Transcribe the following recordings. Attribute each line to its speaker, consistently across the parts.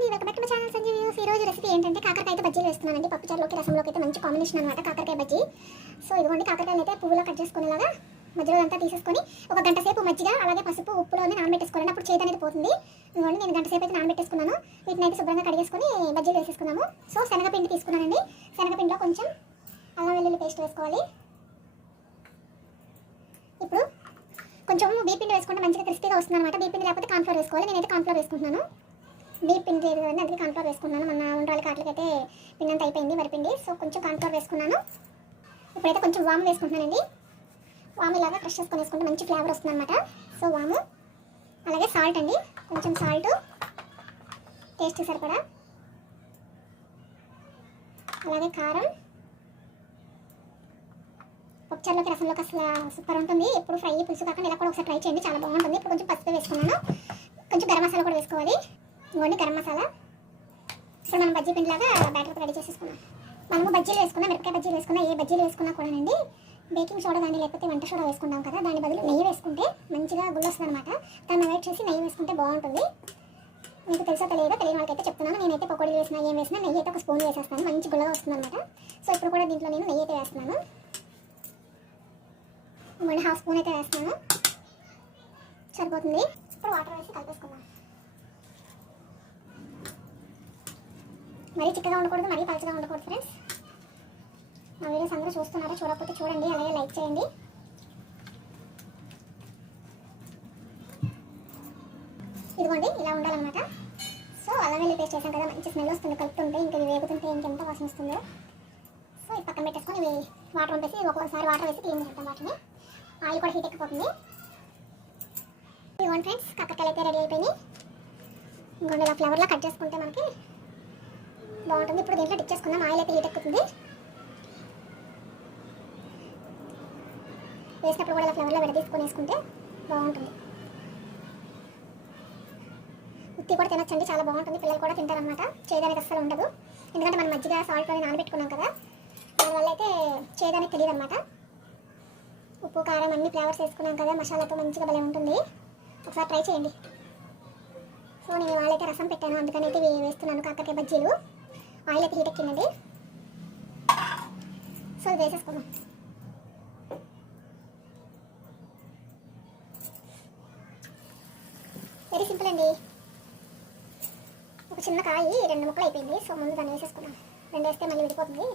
Speaker 1: Welcome back to channel Sanjeev news ఈ రోజు recipe ఏంటంటే కాకరకాయతో బజ్జీలు వేస్తున్నానండి. పప్పుచారులోకి రసంలోకి అయితే మంచి కాంబినేషన్ అనమాట కాకరకాయ బజ్జీ. సో ఇదిగోండి కాకరకాయలు అయితే పువ్వులో కట్ చేసుకునేలాగా మధ్యలో అంతా తీసేసుకొని ఒక గంట సేపు మజ్జిగ అలాగే పసుపు ఉప్పులోనే నానబెట్టేసుకోవాలండి. అప్పుడు చేతి అనేది పోతుంది. ఇదిగోండి నేను గంట సేపు అయితే నానబెట్టేసుకున్నాను. వీటిని అయితే శుభ్రంగా కడిగేసుకొని బజ్జీలు వేసేసుకున్నాము. సో శనగపిండి తీసుకున్నానండి. శనగపిండిలో కొంచెం అల్లం వెల్లుల్లి పేస్ట్ వేసుకోవాలి. ఇప్పుడు కొంచెం బీపిండి వేసుకుంటే మంచిగా క్రిస్పీగా వస్తుంది అనమాట బీపిండి లేకపోతే కాన్ఫ్లోర్ వేసుకోవాలి. నేనైతే కాన్ఫ్లోర్ వేసుకుంటున్నాను. డీప్ పిండి లేదు కదండి అందుకే కాన్ఫ్లోర్ వేసుకున్నాను. మన ఉండాలి కాట్లకైతే పిండి అంతా అయిపోయింది వరిపిండి సో కొంచెం కాన్ఫ్లోర్ వేసుకున్నాను. ఇప్పుడైతే కొంచెం వాము వేసుకుంటున్నానండి. వాము ఇలాగా క్రష్ చేసుకొని వేసుకుంటే మంచి ఫ్లేవర్ వస్తుంది అనమాట సో వాము అలాగే సాల్ట్ అండి. కొంచెం సాల్ట్ టేస్ట్ సరిపడా? అలాగే కారం. పప్పుచారులోకి రసంలోకి అసలు సూపర్ ఉంటుంది. ఎప్పుడు ఫ్రై పులుసు కాకుండా ఇలా కూడా ఒకసారి ట్రై చేయండి. చాలా బాగుంటుంది. ఇప్పుడు కొంచెం పసుపు వేసుకున్నాను. కొంచెం గరం మసాలా కూడా వేసుకోవాలి. ఇవ్వండి గరం మసాలా. ఇప్పుడు మనం బజ్జీ పిండిలాగా బ్యాటర్ రెడీ చేసేసుకున్నాం. మనము బజ్జీలు వేసుకున్నా మిరపకాయ బజ్జీలు వేసుకున్నా ఏ బజ్జీలు వేసుకున్నా కూడానండి బేకింగ్ సోడా కానీ లేకపోతే వంట సోడా వేసుకుంటాం కదా దాని బదులు నెయ్యి వేసుకుంటే మంచిగా గుళ్ళు వస్తుంది అనమాట దాన్ని అవాయిడ్ చేసి నెయ్యి వేసుకుంటే బాగుంటుంది. మీకు తెలుసా తెలియదో తెలియని వాళ్ళకైతే చెప్తున్నాను. నేనైతే పకోడీలు వేసినా ఏం వేసినా నెయ్యి అయితే ఒక స్పూన్ వేసేస్తాను. మంచి గుల్లగా వస్తుంది అనమాట సో ఇప్పుడు కూడా దీంట్లో నేను నెయ్యి అయితే వేస్తున్నాను. మళ్ళీ హాఫ్ స్పూన్ అయితే వేస్తున్నాను. సరిపోతుంది. ఇప్పుడు వాటర్ వేసి కలిపేసుకుందాం. మరీ చిక్కగా ఉండకూడదు మరీ పలచగా ఉండకూడదు ఫ్రెండ్స్ మా వీడియోస్ అందరూ చూస్తున్నారా? చూడకపోతే చూడండి అలాగే లైక్ చేయండి. ఇదిగోండి ఇలా ఉండాలన్నమాట. సో అల్లం వెల్లుల్లి పేస్ట్ చేసాం కదా మంచి స్మెల్ వస్తుంది కలుపుతుంటే ఇంకా వేగుతుంటే ఇంకెంత వాసన వస్తుందో. సో ఇది పక్కన పెట్టేసుకొని వాటర్ వంపేసి ఒక్కొక్కసారి వాటర్ వేసి క్లీన్ చేస్తాం వాటిని. ఆయిల్ కూడా హీట్ ఎక్కిపోతుంది. ఇదిగోండి ఫ్రెండ్స్ కాకరకాయలు అయితే రెడీ అయిపోయినాయి. ఇంకోండి ఇలా ఫ్లవర్లా కట్ చేసుకుంటే మనకి బాగుంటుంది. ఇప్పుడు దీంట్లో డిప్ చేసుకుందాం. ఆయిల్ అయితే హీట్ ఎక్కుతుంది. వేసినప్పుడు కూడా ఇలా ఫ్లవర్లో విడదీసుకొని వేసుకుంటే బాగుంటుంది. ఉత్తి కూడా తినచ్చండి. చాలా బాగుంటుంది. పిల్లలు కూడా తింటారనమాట చేయడానికి అస్సలు ఉండదు. ఎందుకంటే మనం మజ్జిగ సాల్ట్ అని నానబెట్టుకున్నాం కదా దానివల్ల అయితే చేయడానికి తెలియదు అనమాట ఉప్పు కారం అన్ని ఫ్లేవర్స్ వేసుకున్నాం కదా మసాలాతో మంచిగా భలే ఉంటుంది. ఒకసారి ట్రై చేయండి. సో నేను వాళ్ళైతే రసం పెట్టాను. అందుకని అయితే వేస్తున్నాను కాకరకాయ బజ్జీలు. ఆయిల్ అయితే హీట్ ఎక్కిందండి. సో ఇది వేసేసుకుందాం. వెరీ సింపుల్ అండి. ఒక చిన్న కాయి రెండు ముక్కలు అయిపోయింది. సో ముందు దాన్ని వేసేసుకుందాం. రెండు వేస్తే మళ్ళీ విడిపోతుంది.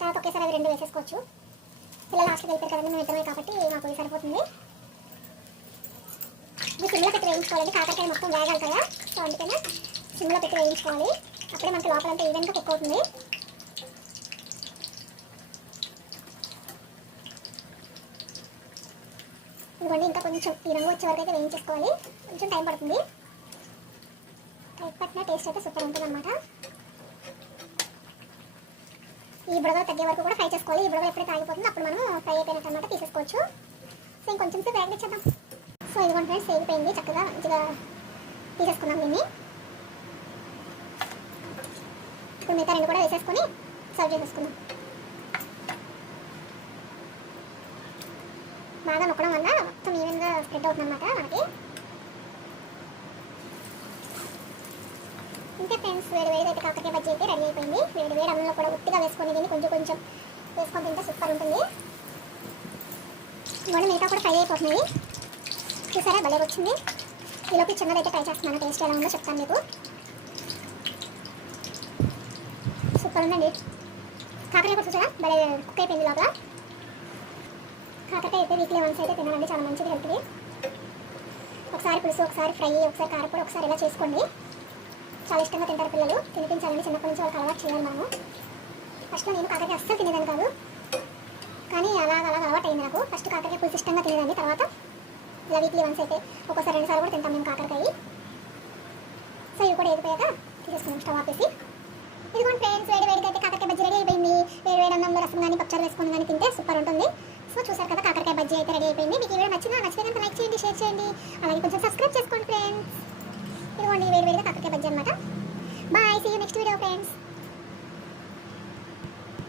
Speaker 1: తర్వాత ఒకేసారి అవి రెండు వేసేసుకోవచ్చు. పిల్లలు లాస్ట్కి వెళ్తారు కదండి మేము ఇద్దరమే కాబట్టి మాకు సరిపోతుంది. ఇది సిమ్లో పెట్టి వేయించుకోవాలండి కాకరకాయ మొత్తం వేగాలి కదా. సో అందుకనే సిమ్లో పెట్టి వేయించుకోవాలి. అప్పుడే మనకి లోపలంతా ఈవెన్గా కుక్ అవుతుంది. ఇదిగోండి ఇంకా కొంచెం ఈ రంగు వచ్చే వరకు అయితే వేయించేసుకోవాలి. కొంచెం టైం పడుతుంది. టైం పట్టిన టేస్ట్ అయితే సూపర్ ఉంటుంది అనమాట ఈ బుడగలు తగ్గే వరకు కూడా ఫ్రై చేసుకోవాలి. ఈ బుడగలు ఎప్పుడైతే ఆగిపోతుందో అప్పుడు మనం ఫ్రై అయిపోయినట్టు అనమాట తీసేసుకోవచ్చు. సో ఇంకొంచెం సేపు వేగనిచ్చేద్దాం. సో ఇదిగోండి ఫ్రెండ్స్ వేగిపోయింది చక్కగా మంచిగా తీసేసుకుందాం దీన్ని. ఇప్పుడు మిగతా రెండు కూడా వేసేసుకొని సర్వ్ చేసేసుకుందాం. బాగా నొక్కడం వల్ల మొత్తం ఈవెన్గా స్ప్రెడ్ అవుతుంది అనమాట మనకి. ఇంకా ఫ్రెండ్స్ వేడి వేడి అయితే కాకరకాయ బజ్జీ అయితే రెడీ అయిపోయింది. వేడి వేడి అన్నంలో కూడా ఉట్టిగా వేసుకొని దీన్ని కొంచెం కొంచెం వేసుకొని తింటే సూపర్ ఉంటుంది. ఇవన్నీ మిగతా కూడా ఫ్రై అయిపోతున్నాయి. చూసారా? భలే వచ్చింది. ఈలోపు చిన్నదైతే ట్రై చేస్తున్నాను. టేస్ట్ ఎలా ఉందో చెప్తాను మీకు. సూపర్ ఉందండి. కాకరకాయ కూడా చూసారా? భలే కుక్ అయిపోయింది లోపల. కాకరకాయ అయితే వీక్లీ వన్స్ అయితే తినాలండి చాలా మంచిది హెల్త్కి ఒకసారి పులుసు ఒకసారి ఫ్రై ఒకసారి కారపొడి ఒకసారి ఇలా చేసుకోండి. చాలా ఇష్టంగా తింటారు పిల్లలు. తినిపించాలని చిన్నప్పటి నుంచి వాళ్ళకి అలవాటు చేయాలి మనము. ఫస్ట్లో నేను కాకరకాయ అస్సలు తినేదాన్ని కాదు. కానీ అలాగ అలాగ అలవాటు అయింది నాకు. ఫస్ట్ కాకరకాయ పులుసు ఇష్టంగా తినేదాన్ని. తర్వాత ఇలా వీక్లీ వన్స్ అయితే ఒకసారి రెండుసార్లు కూడా తింటాం మేము కాకరకాయ. సో ఇవి కూడా ఎదిపోయాక తీసేసుకున్నాం స్టవ్ ఆపేసి. ఇదిగోండి ఫ్రెండ్స్ వేడి వేడికి అయితే కాకరకాయ బజ్జీ రెడీ అయిపోయింది. వేడి వేడి అన్నంలో రసం కానీ పచ్చడి వేసుకుని కానీ తింటే సూపర్ ఉంటుంది. సో చూసారు కదా కాకరకాయ బజ్జీ అయితే రెడీ అయిపోయింది. మీకు ఈ వీడియో నచ్చినా నచ్చితే కనుక లైక్ చేయండి షేర్ చేయండి. అలాగే కొంచెం సబ్స్క్రైబ్ చేసుకోండి ఫ్రెండ్స్ ఇదిగోండి వేడి వేడిగా కాకరకాయ బజ్జీ అనమాట bye see you next video friends